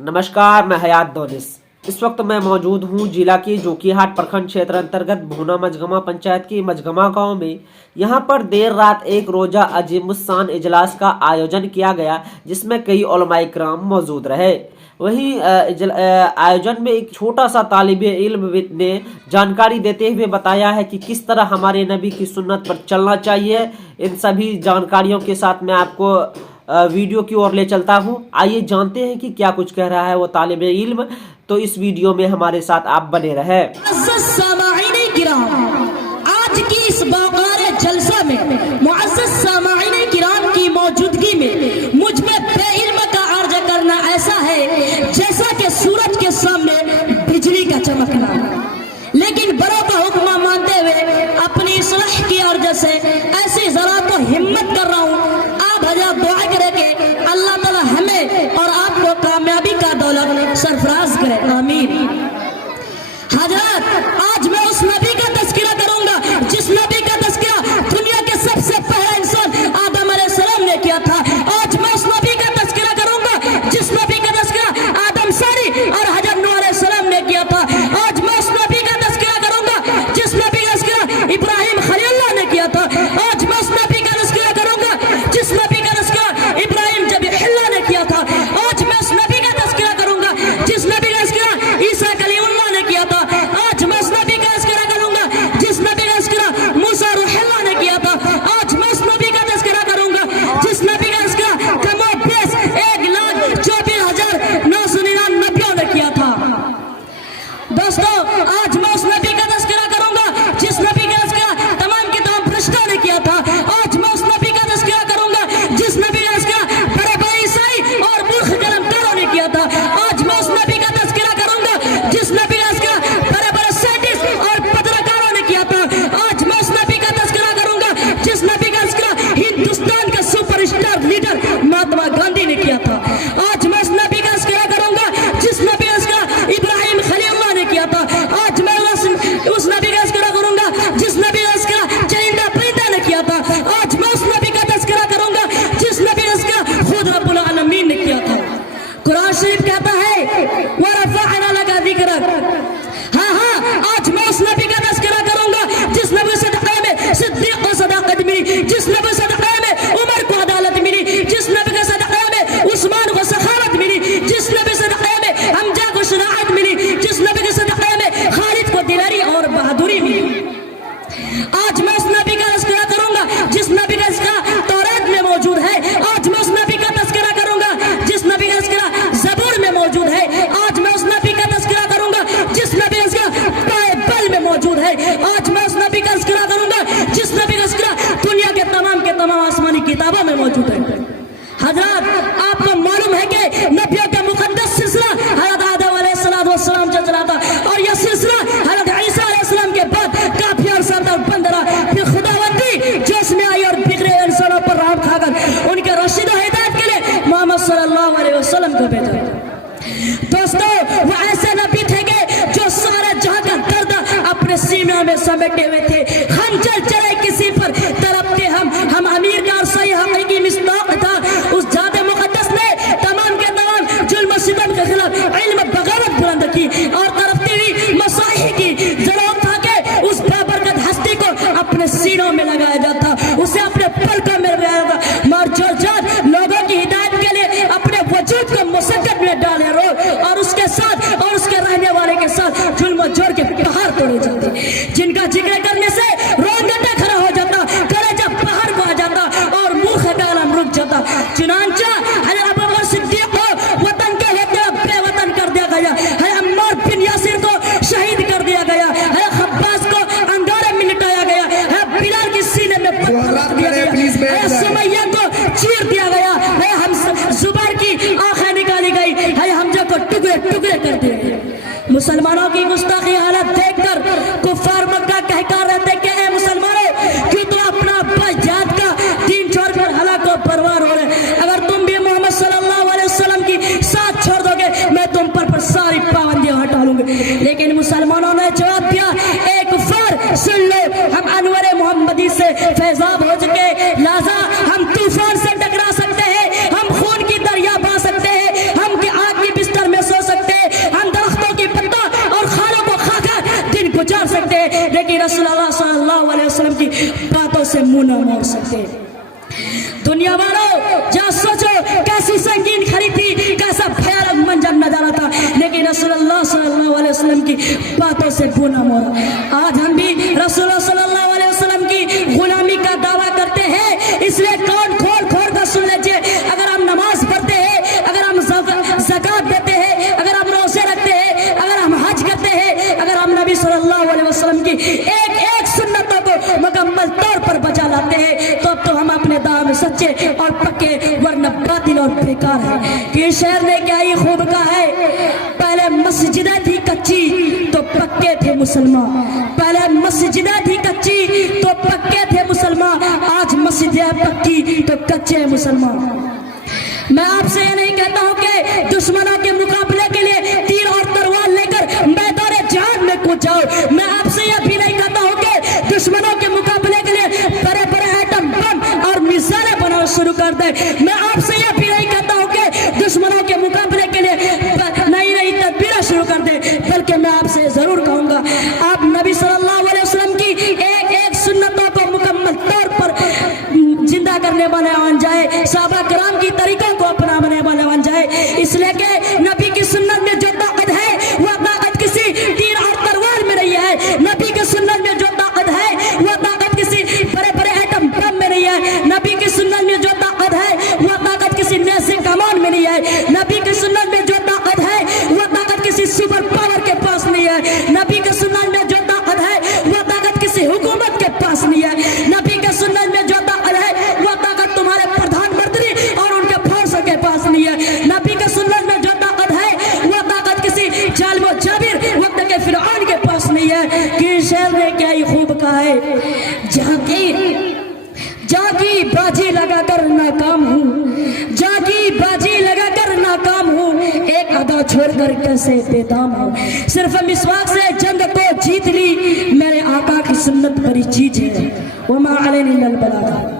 नमस्कार, मैं हयात दोनिस। इस वक्त मैं मौजूद हूँ जिला की जोकीहाट प्रखंड क्षेत्र अंतर्गत भूना मजगमा पंचायत की मजगमा गांव में। यहाँ पर देर रात एक रोजा अजीमुस्शान इजलास का आयोजन किया गया, जिसमें कई उलमाए किराम मौजूद रहे। वहीं आयोजन में एक छोटा सा तालिबे इल्म ने जानकारी देते हुए बताया है कि किस तरह हमारे नबी की सुन्नत पर चलना चाहिए। इन सभी जानकारियों के साथ मैं आपको वीडियो की ओर ले चलता हूं। आइए जानते हैं कि क्या कुछ कह रहा है वो तालिबे इल्म। तो इस वीडियो में हमारे साथ आप बने रहे। आज की इस बाकारे जलसा में मुअज़्ज़ज़ सामाईन किराम की मौजूदगी में मुझ में बेइल्म का अर्ज करना ऐसा है जैसा कि सूरज के सामने बिजली का चमकना। लेकिन बड़ों का हुक्म मानते हुए अपनी इस्लाह की अर्ज से ऐसी जरा तो हिम्मत कर रहा हूँ। आप हज़रात दुआ करें कि अल्लाह ताला हमें और आपको कामयाबी का दौलत सरफराज करे, आमीन। हज़रात, आज मैं उस नबी का तज़किरा करूंगा जिस नबी का तज़किरा दुनिया के सबसे पहला इंसान आदम अलैहिस्सलाम ने किया था। आज मैं उस नबी का तज़किरा करूंगा जिस नबी का तज़किरा आदम सारी और हज़रत नूह अलैहिस्सलाम ने किया था। आज मैं उस नबी का तज़किरा करूंगा जिस नबी का तज़किरा इब्राहिम खलीलुल्लाह ने किया था। आज मैं उस नबी का तज़किरा करूंगा जिस नबी का तज़किरा इब्राहिम ज़बीहुल्लाह ने किया था। आज मैं उस नबी का तज़किरा करूंगा जिस नबी का तज़किरा ईसा कलीमुल्लाह ने किया था। आज मैं उस नबी का तज़किरा करूंगा जिस नबी का तज़किरा मूसा रूहुल्लाह ने किया था। आज मैं उस नबी का तज़किरा करूंगा जिस नबी का तज़किरा कमोबेश 1,24,999 ने किया था। दोस्तों, आज मैं उस नबी का तज़किरा करूंगा जिस नबी का तज़किरा तमाम के तमाम फरिश्तों ने किया था। आज मैं उस नबी का तज़किरा करूंगा जिस नबी का तज़किरा बड़े बड़े ईसाई और मूर्ख कलमकारों ने किया था। आज मैं उस नबी का तज़किरा करूंगा जिस नबी का तज़किरा बड़े बड़े साइंटिस्ट और पत्रकारों ने किया था। आज मैं उस नबी का तज़किरा करूंगा जिस नबी का तज़किरा हिंदुस्तान का सुपरस्टार लीडर महात्मा गांधी ने किया था। आज मैं उस नबी का तज़किरा करूंगा जिस नबी का तज़किरा इब्राहिम खलीलुल्लाह ने किया था। आज मैं उस नबी का तज़किरा करूंगा जिस नबी का तज़किरा चरिंदा परिंदा ने किया था। आज मैं उस नबी का तज़किरा करूंगा जिस नबी का तज़किरा खुद रब्बुल आलमीन ने किया था। कुरान शरीफ कहता है वरफ़अना लका ज़िक्रक। हाँ, आज मैं उस नबी का तज़किरा करूंगा जिस नबी सदक़े में सिद्दीक़ को सदाक़त मिली, जिस नबी सदक़े में उमर को अदालत मिली, जिस नबी के सदक़े में उस्मान को सखावत मिली, जिस नबी सदक़े में हमजा को शराअत मिली, जिस नबी के सदक़े में खालिद को दिलारी और बहादुरी मिली। आज मैं उस नबी का तज़किरा करूंगा जिस नबी का तज़किरा तौरात में मौजूद है। आज मैं उस नबी का तज़किरा करूंगा जिस नबी का तज़किरा ज़बूर में मौजूद है। आज मैं उस नबी का तज़किरा करूंगा जिस नबी का तज़किरा बाइबल में मौजूद है। आज मैं उस नबी का तज़किरा करूंगा जिस नबी का तज़किरा दुनिया के तमाम आसमानी किताबों में मौजूद है। हज़रात, आपको मालूम है कि नबियों का मुक़द्दस सिलसिला हज़रत आदम अलैहिस्सलाम चल रहा था और यह सिलसिला हज़रत ईसा अलैहिस्सलाम के बाद काफी अरसा तक बंद रहा। फिर खुदावंदी जो इसमें आई और बिगड़े इंसानों पर रहम खाकर उनके रशीद और हिदायत के लिए मोहम्मद सल्लल्लाहु अलैहि वसल्लम को भेजा। दोस्तों, वो ऐसे नबी थे कि जो सारे जहां का दर्द अपने सीने में समेटे हुए थे। खंजर चले किसी पर तड़पते हम अमीर का और सही हकीकी मिस्दाक था। उस जाते मुक़द्दस ने तमाम के तमाम जुल्म सितम के खिलाफ इल्म बगावत बुलंद की और तड़पती हुई मसाइह की जरूरत था कि उस बाबरकत हस्ती को अपने सीनों में लगाया जाता, उसे अपने पलकों में लगाया जाता। मर जोर लोगों की हिदायत के लिए अपने वजूद को मुसक्कत में डाले रोल और उसके साथ और उसके रहने वाले के साथ जुल्म जोर के पहाड़ तोड़े जाते, जिनका जिक्र करने से रोंगटा खड़ा हो जाता, कलेजा पहाड़ को आ जाता और मुंह का आलम रुक जाता। चुनांचा हज़रत अबू बकर सिद्दीक़ को वतन के लिए बेवतन कर दिया गया, हज़रत अम्मार बिन यासिर को शहीद कर दिया गया, हज़रत खब्बास को अंगारे में लिटाया गया, हज़रत बिलाल के सीने में पत्थर रख दिया गया, हज़रत सुमैया को चीर दिया गया, हज़रत जुबैर की आंखें निकाली गई, हज़रत हमजा को टुकड़े टुकड़े कर दिया गया। मुसलमानों की गुस्ताखी हालत देखकर कुफ्फार मक्का कहकर रहते कि ए मुसलमानों, क्यों तो अपना अब्बा जात का दीन छोड़कर हलाक और बर्बाद हो रहे। अगर तुम भी मोहम्मद सल्लल्लाहु अलैहि वसल्लम की साथ छोड़ दोगे मैं तुम पर सारी पाबंदियां हटा लूंगी। लेकिन मुसलमानों ने जवाब दिया, एक कुफ्फार सुन लो, हम अनवर मोहम्मदी से फैजाब हो चुके, लाजा हम तूफान से टकरा सकते हैं, हम खून की दरिया बहा सकते हैं, हम आग की बिस्तर में लेकिन रसूलुल्लाह सल्लल्लाहु अलैहि वसल्लम की बातों से मुंह न मोड़ सकते। दुनिया वालों जहाँ सोचो कैसी संगीन खड़ी थी, कैसा भयानक मंजर नजारा था, लेकिन रसूलुल्लाह सल्लल्लाहु अलैहि वसल्लम की बातों से मुंह न मोड़ा। आज हम भी रसूलुल्लाह सल्लल्लाहु अलैहि वसल्लम की गुलामी का दावा करते हैं, इसलिए कान खोल खोल कर सुन लीजिए। अगर हम नमाज पढ़ते हैं, अगर हम ज़कात देते हैं, अगर हम रोज़े रखते हैं, अगर हम हज करते हैं, अगर हम नबी सल्लल्लाहु अलैहि वसल्लम की एक एक सुन्नतों को मुकम्मल तौर पर बचा लाते हैं, तो अब तो हम अपने दाव में सच्चे और पक्के, वरना बातिल और बेकार है। कि शहर ने क्या ही खूब कहा है, पहले मस्जिदें थी कच्ची तो पक्के थे मुसलमान, पहले मस्जिदें थी कच्ची तो पक्के थे मुसलमान, आज मस्जिदें पक्की तो कच्चे मुसलमान। मैं आपसे ये नहीं कहता हूँ कि दुश्मनों के मुकाबले के लिए तीर और तलवार लेकर मैदान जहाद में कूद जाओ। मैं आपसे यह भी नहीं कहता हूँ कि दुश्मनों के मुकाबले के लिए बड़े बड़े एटम बम और मिसाइलें बनाना शुरू कर दे। मैं आपसे यह भी नहीं कहता हूँ कि दुश्मनों के मुकाबले के लिए नई नई तदबीरें शुरू कर दे, बल्कि मैं आपसे जरूर कहूँगा आप नबी सल्लल्लाहु अलैहि वसल्लम की एक एक सुन्नतों को मुकम्मल तौर पर जिंदा करने वाले बन जाए, सहाबा किराम की तरीकों को अपनाने वाले बन जाए। इसलिए कि नबी की सुन्नत में जो ताकत है वह ताकत किसी तीर और तलवार में नहीं है। नबी की सुन्नत में जो ताकत है वह ताकत किसी बड़े बड़े एटम बम में नहीं है। नबी की सुन्नत में जो ताकत है वह ताकत किसी नेज़े कमान में नहीं है। नबी की सुन्नत में जो ताकत है वह ताकत किसी सुपर पावर के पास नहीं है। नबी की सुन्नत में जो ताकत है वह ताकत किसी हुकूमत के पास नहीं है। नबी की सुन्नत में जो ताकत है वह ताकत तुम्हारे प्रधानमंत्री और उनके फोर्सों के पास नहीं है। नबी के सुन्नत में जो ताकत है वह ताकत किसी जालिम जाबिर वक्त के फिरौन के पास नहीं है। कि शेर ने क्या ही खूब कहा है, जाकी बाजी लगाकर नाकाम हूँ, जाकी बाजी लगाकर नाकाम हूँ, एक अदा छोड़कर कैसे बेदाम हूँ। सिर्फ मिसवाक से जंग को जीत ली, मेरे आका की सुन्नत बड़ी चीज है। वमा अलैना इल्लल बलाग।